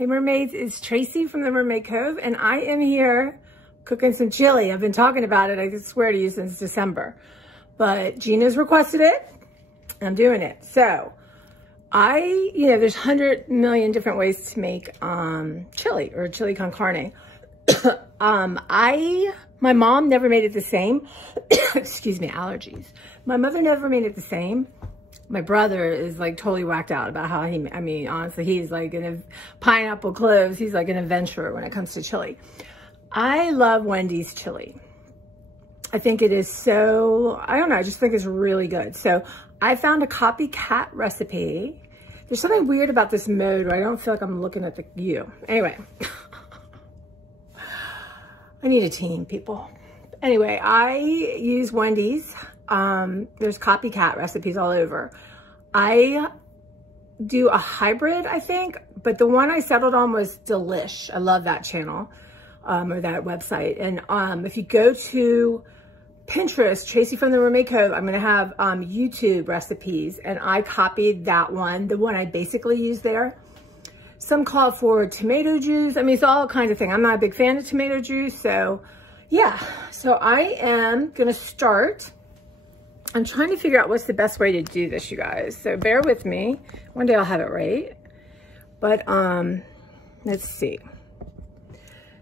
Hey mermaids, it's Tracy from the Mermaid Cove, and I am here cooking some chili. I've been talking about it, I swear to you, since December. But Gina's requested it, and I'm doing it. So, there's 100 million different ways to make chili, or chili con carne. My mom never made it the same. Excuse me, allergies. My mother never made it the same. My brother is like totally whacked out about how honestly, he's like pineapple cloves. He's like an adventurer when it comes to chili. I love Wendy's chili. I think it is so, I don't know, I just think it's really good. So I found a copycat recipe. There's something weird about this mode where I don't feel like I'm looking at you. Anyway, I need a team, people. Anyway, I use Wendy's. There's copycat recipes all over. I do a hybrid, I think, but the one I settled on was Delish. I love that channel, or that website. And if you go to Pinterest, Tracy from the Mermaid Cove, I'm gonna have YouTube recipes, and I copied that one, the one I basically use there. Some call for tomato juice. I mean, it's all kinds of things. I'm not a big fan of tomato juice, so yeah. So I am gonna start. I'm trying to figure out what's the best way to do this, you guys. So bear with me. One day I'll have it right. But let's see.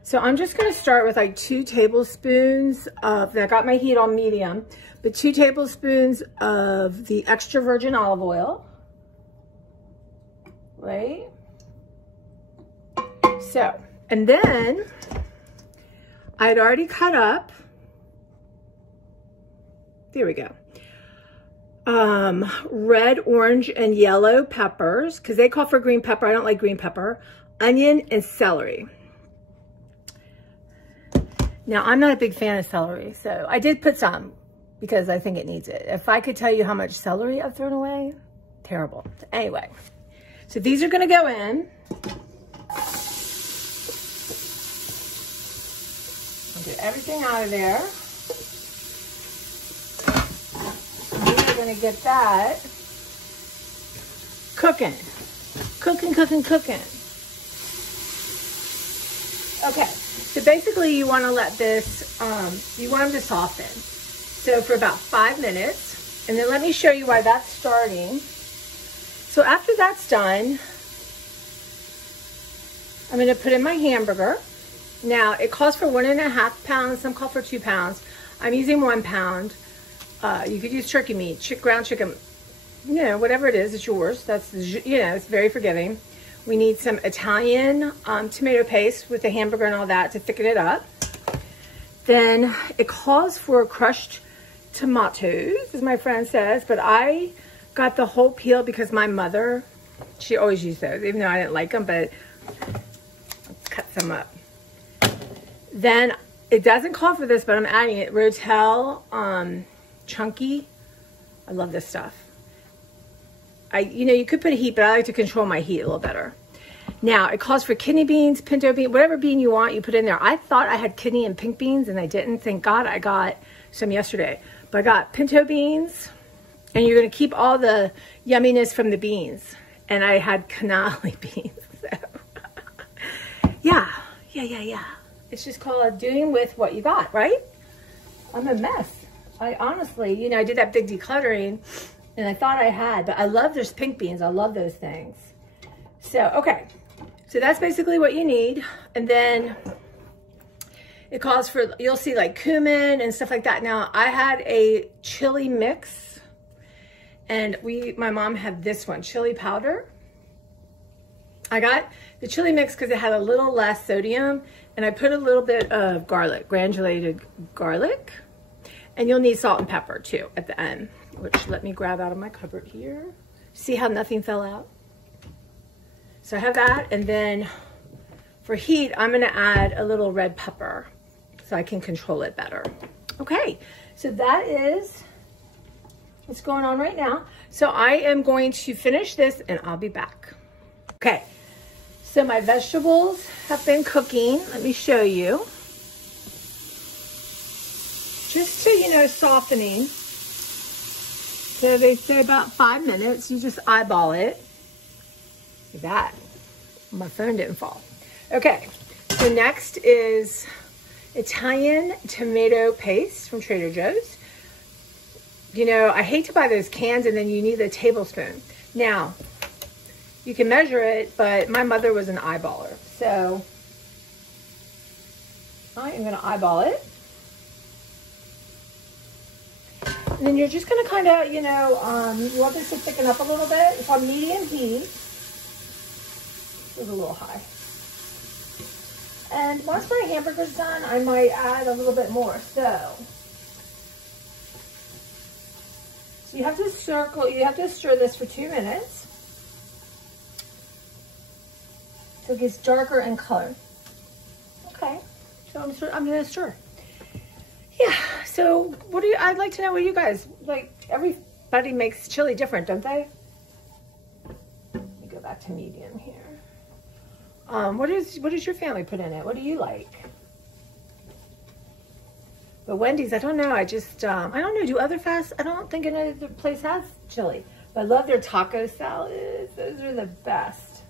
So I'm just gonna start with like 2 tablespoons of, I got my heat on medium, but 2 tablespoons of the extra virgin olive oil, right? So, and then I'd already cut up, there we go. Red, orange, and yellow peppers, because they call for green pepper. I don't like green pepper. Onion and celery. Now, I'm not a big fan of celery, so I did put some because I think it needs it. If I could tell you how much celery I've thrown away, terrible. Anyway, so these are going to go in. I'll get everything out of there. Gonna get that cooking. Okay, so basically you want to let this, you want them to soften. So for about 5 minutes, and then let me show you why that's starting. So after that's done, I'm gonna put in my hamburger. Now it calls for 1.5 pounds, some call for 2 pounds. I'm using 1 pound. You could use turkey meat, ground chicken, whatever it is, it's yours. That's, it's very forgiving. We need some Italian tomato paste with the hamburger and all that to thicken it up. Then it calls for crushed tomatoes, as my friend says, but I got the whole peel because my mother, she always used those, even though I didn't like them, but let's cut some up. Then it doesn't call for this, but I'm adding it, Rotel, chunky. I love this stuff. You could put a heat, but I like to control my heat a little better. Now it calls for kidney beans, pinto beans, whatever bean you want, you put in there. I thought I had kidney and pink beans, and I didn't. Thank God I got some yesterday. But I got pinto beans, and you're gonna keep all the yumminess from the beans. And I had cannoli beans. So yeah. It's just called doing with what you got, right? I'm a mess. I honestly, I did that big decluttering and I thought I had, but I love those pink beans. I love those things. So, okay. So that's basically what you need. And then it calls for, you'll see like cumin and stuff like that. Now I had a chili mix, and my mom had this one, chili powder. I got the chili mix because it had a little less sodium, and I put a little bit of garlic, granulated garlic. And you'll need salt and pepper too at the end, which let me grab out of my cupboard here. See how nothing fell out? So I have that, and then for heat, I'm gonna add a little red pepper so I can control it better. Okay, so that is what's going on right now. So I am going to finish this and I'll be back. Okay, so my vegetables have been cooking. Let me show you. Just to, softening. So they say about 5 minutes. You just eyeball it. Like that. My phone didn't fall. Okay, so next is Italian tomato paste from Trader Joe's. You know, I hate to buy those cans and then you need a tablespoon. Now, you can measure it, but my mother was an eyeballer. So I am gonna eyeball it. And then you're just gonna kind of, you know, you want this to thicken up a little bit. It's on medium heat. It was a little high. And once my hamburger's done, I might add a little bit more. So you have to stir this for 2 minutes. So it gets darker in color. Okay, so I'm gonna stir. Yeah, so I'd like to know what you guys, like, everybody makes chili different, don't they? Let me go back to medium here. What does your family put in it? What do you like? But Wendy's, I don't know. I don't know. Do other I don't think any other place has chili. But I love their taco salads. Those are the best.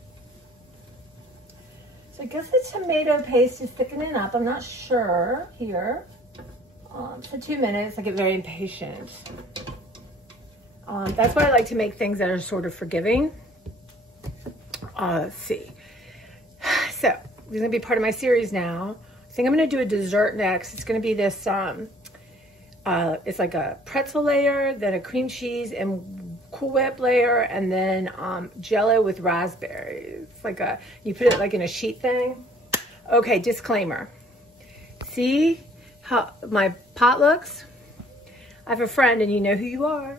So I guess the tomato paste is thickening up. I'm not sure here. For 2 minutes, I get very impatient. That's why I like to make things that are sort of forgiving. Let's see. So this is gonna be part of my series now. I think I'm gonna do a dessert next. It's gonna be this, it's like a pretzel layer, then a cream cheese and Cool Whip layer, and then Jello with raspberries. It's like you put it like in a sheet thing. Okay, disclaimer. See how my pot looks? I have a friend, and you know who you are.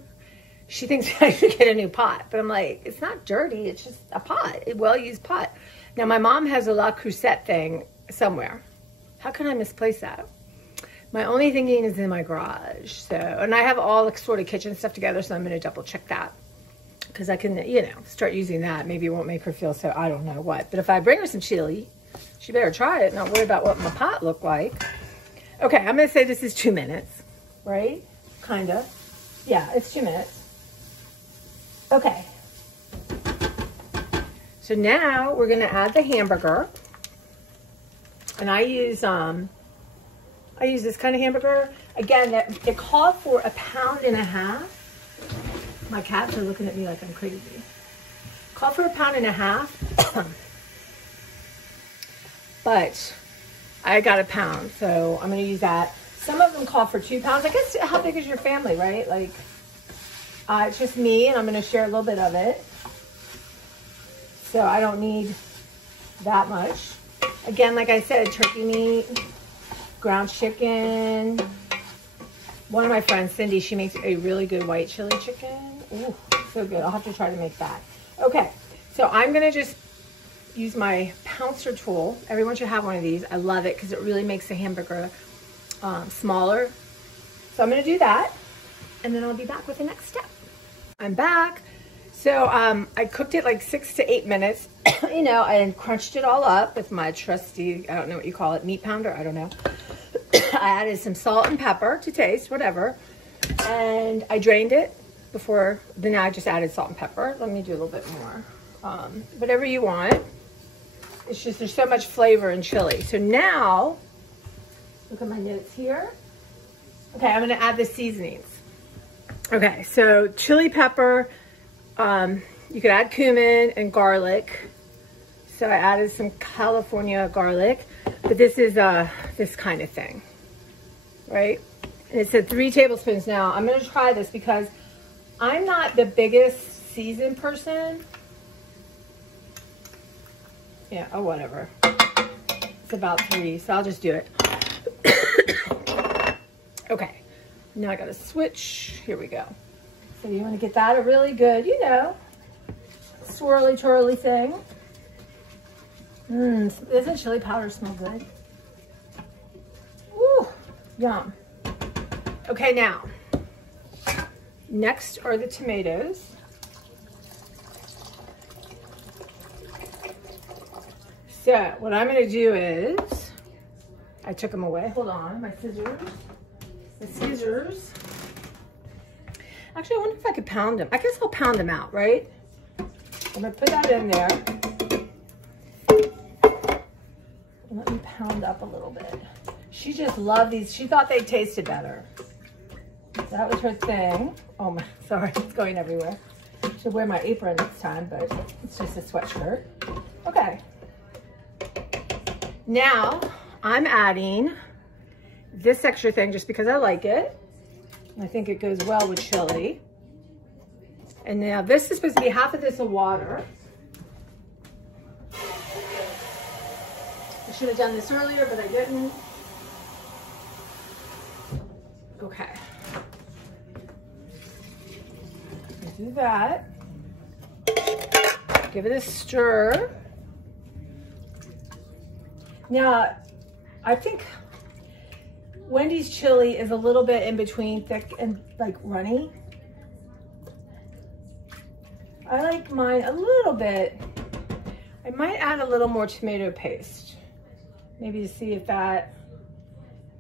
She thinks I should get a new pot, but I'm like, it's not dirty, it's just a pot, a well-used pot. Now my mom has a La Crusette thing somewhere. How can I misplace that? My only thinking is in my garage. So, and I have all the sort of kitchen stuff together, so I'm gonna double check that. Because I can, you know, start using that. Maybe it won't make her feel so, I don't know what. But if I bring her some chili, she better try it and not worry about what my pot looked like. Okay, I'm gonna say this is 2 minutes, right? Kinda. Yeah, it's 2 minutes. Okay. So now we're gonna add the hamburger. And I use this kind of hamburger. Again, it called for 1.5 pounds. My cats are looking at me like I'm crazy. Called for 1.5 pounds. But I got 1 pound, so I'm gonna use that. Some of them call for 2 pounds. I guess, how big is your family, right? Like, it's just me, and I'm gonna share a little bit of it. So I don't need that much. Again, like I said, turkey meat, ground chicken. One of my friends, Cindy, she makes a really good white chili chicken. Ooh, so good. I'll have to try to make that. Okay, so I'm gonna just use my pouncer tool. Everyone should have one of these. I love it because it really makes the hamburger smaller. So I'm gonna do that, and then I'll be back with the next step. I'm back. So I cooked it like 6 to 8 minutes, you know, and crunched it all up with my trusty, I don't know what you call it, meat pounder, I don't know. I added some salt and pepper to taste, whatever. And I drained it before, then I just added salt and pepper. Let me do a little bit more. Whatever you want. It's just, there's so much flavor in chili. So now, look at my notes here. Okay, I'm gonna add the seasonings. Okay, so chili pepper, you could add cumin and garlic. So I added some California garlic, but this is this kind of thing, right? And it said 3 tablespoons. Now I'm gonna try this because I'm not the biggest seasoned person. Yeah, oh, whatever. It's about 3, so I'll just do it. Okay, now I gotta switch. Here we go. So you want to get that a really good, you know, swirly twirly thing. Doesn't chili powder smell good? Woo, yum. Okay, now, next are the tomatoes. So what I'm gonna do is, I took them away. Hold on, my scissors. The scissors. Actually, I wonder if I could pound them. I guess I'll pound them out, right? I'm gonna put that in there. Let me pound up a little bit. She just loved these. She thought they tasted better. That was her thing. Oh my, sorry, it's going everywhere. I should wear my apron next time, but it's just a sweatshirt. Okay. Now I'm adding this extra thing just because I like it. I think it goes well with chili. And now this is supposed to be half of this of water. I should have done this earlier, but I didn't. Okay. Do that. Give it a stir. Now, I think Wendy's chili is a little bit in between thick and like runny. I like mine a little bit. I might add a little more tomato paste. Maybe to see if that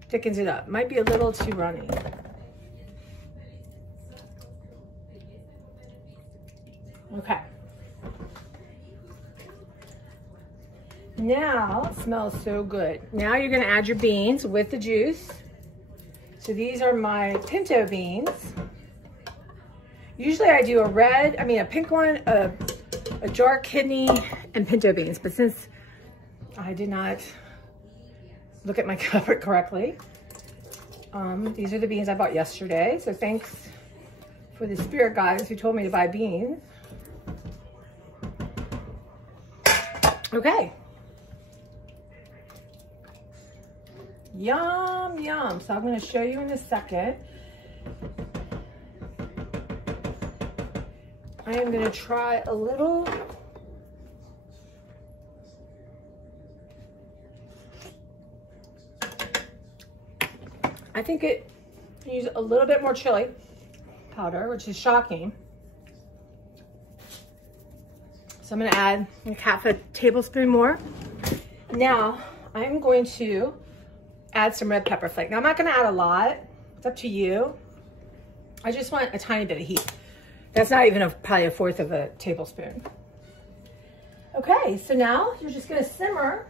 thickens it up. Might be a little too runny. Okay. Now, it smells so good. Now you're gonna add your beans with the juice. So these are my pinto beans. Usually I do a pink one, a jar kidney, and pinto beans. But since I did not look at my cupboard correctly, these are the beans I bought yesterday. So thanks for the spirit guys who told me to buy beans. Okay. Yum, yum. So I'm going to show you in a second. I am going to try a little. I think it use a little bit more chili powder, which is shocking. So I'm going to add like half a tablespoon more. Now I'm going to add some red pepper flake. Now I'm not going to add a lot. It's up to you. I just want a tiny bit of heat. That's not even probably a fourth of a tablespoon. Okay, so now you're just going to simmer.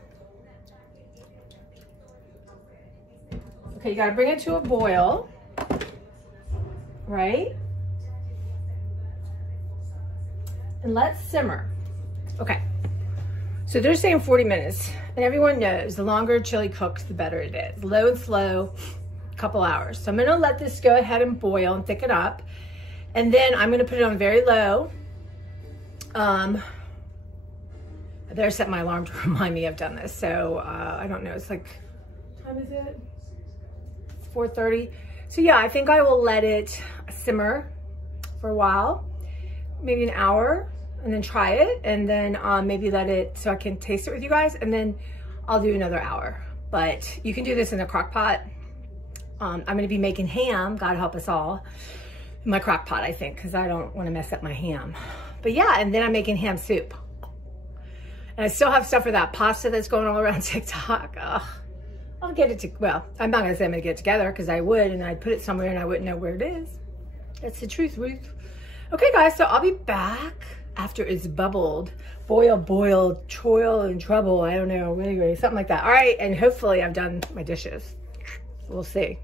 Okay, you got to bring it to a boil, right? And let's simmer. Okay, so they're saying 40 minutes, and everyone knows the longer chili cooks, the better it is. Low and slow, a couple hours. So I'm gonna let this go ahead and boil and thicken up, and then I'm gonna put it on very low. I better set my alarm to remind me I've done this. So I don't know, it's like, what time is it? It's 4:30. So yeah, I think I will let it simmer for a while, maybe an hour, and then try it, and then maybe let it so I can taste it with you guys, and then I'll do another hour. But you can do this in a crock pot. I'm gonna be making ham, God help us all, in my crock pot, I think, because I don't wanna mess up my ham. But yeah, and then I'm making ham soup. And I still have stuff for that pasta that's going all around TikTok. Ugh. I'll get it well, I'm not gonna say I'm gonna get it together, because I would, and I'd put it somewhere and I wouldn't know where it is. That's the truth, Ruth. Okay guys, so I'll be back after it's bubbled, boiled, choil and trouble, I don't know, really, something like that. All right, and hopefully I've done my dishes. We'll see.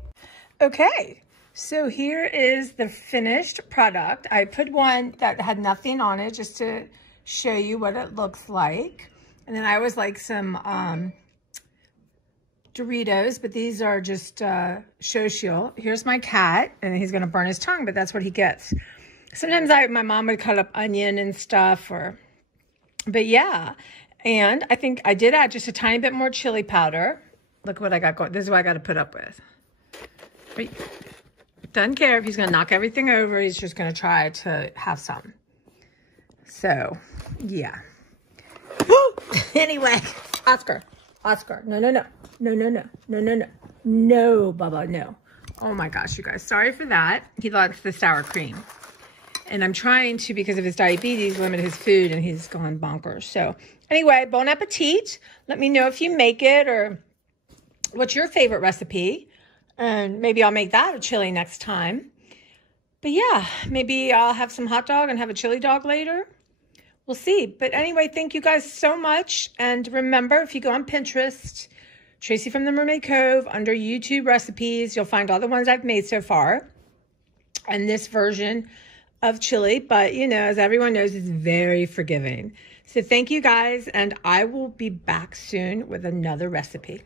Okay, so here is the finished product. I put one that had nothing on it just to show you what it looks like. And then I always like some Doritos, but these are just social. Here's my cat, and he's gonna burn his tongue, but that's what he gets. Sometimes my mom would cut up onion and stuff, but yeah. And I think I did add just a tiny bit more chili powder. Look what I got going. This is what I got to put up with. But doesn't care if he's going to knock everything over. He's just going to try to have some. So, yeah. Anyway, Oscar. No, Bubba, no. Oh my gosh, you guys. Sorry for that. He likes the sour cream. And I'm trying to, because of his diabetes, limit his food, and he's gone bonkers. So anyway, bon appetit. Let me know if you make it, or what's your favorite recipe. And maybe I'll make that a chili next time. But yeah, maybe I'll have some hot dog and have a chili dog later. we'll see. But anyway, thank you guys so much. And remember, if you go on Pinterest, Tracy from the Mermaid Cove, under YouTube recipes, you'll find all the ones I've made so far. And this version of chili, but you know, as everyone knows, it's very forgiving. So thank you guys, and I will be back soon with another recipe.